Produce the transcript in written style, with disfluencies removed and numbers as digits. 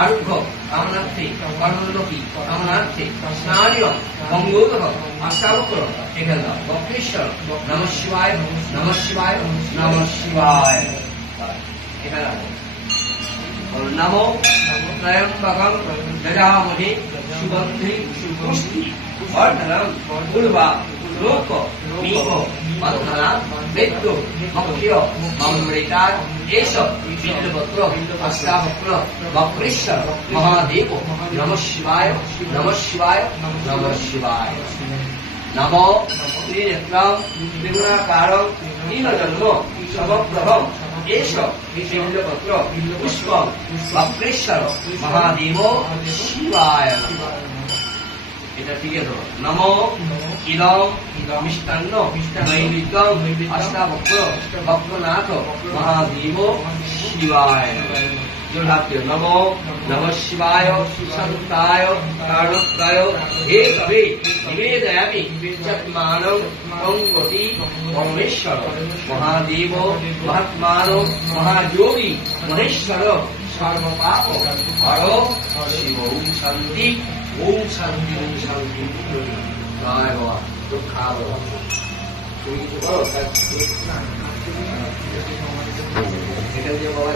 आरुग्य कामनार्थे कर्मोन्नति कामनार्थे स्नानीय मंगोदक अष्टावक्र एखाने दाও বক্রেশ্বর নমঃ শিবায় নমঃ শিবায় নমঃ শিবায় এখানে দাও नमो त्रयंबकं यजामहे सुगंधि पुष्टि वर्धनम पूर्वा लोक मीको बंधना मृत्यु मक्ष्य ममृता एष बिल्वपत्र अष्टावक्र वक्रेश्वर महादेव नमः शिवाय नमः शिवाय नमः शिवाय नमो त्रिनेत्रं त्रिगुणाकारं नीलजन्म समप्रभं एष बिल्वपत्र पुष्पं वक्रेश्वर महादेव शिवाय এটা ঠিক আছে নমো ইদম মিষ্টান্ন নৈবেদ্যম অষ্টাবক্র বক্রনাথ মহাদেব শিবায় জোড়াতে নমো নমঃ শিবায় শান্তায় কারণত্রয় হে তবে নিবেদয়ামি চত্মানং অঙ্গতি পরমেশ্বর মহাদেব মহাত্মানো মহাযোগী মহেশ্বর সর্বপাপ হর শিব শান্তি ओम शांति ओम शांति जय बाबा दुखा बाबा তুমি তো বলো এটা দিয়ে বাবা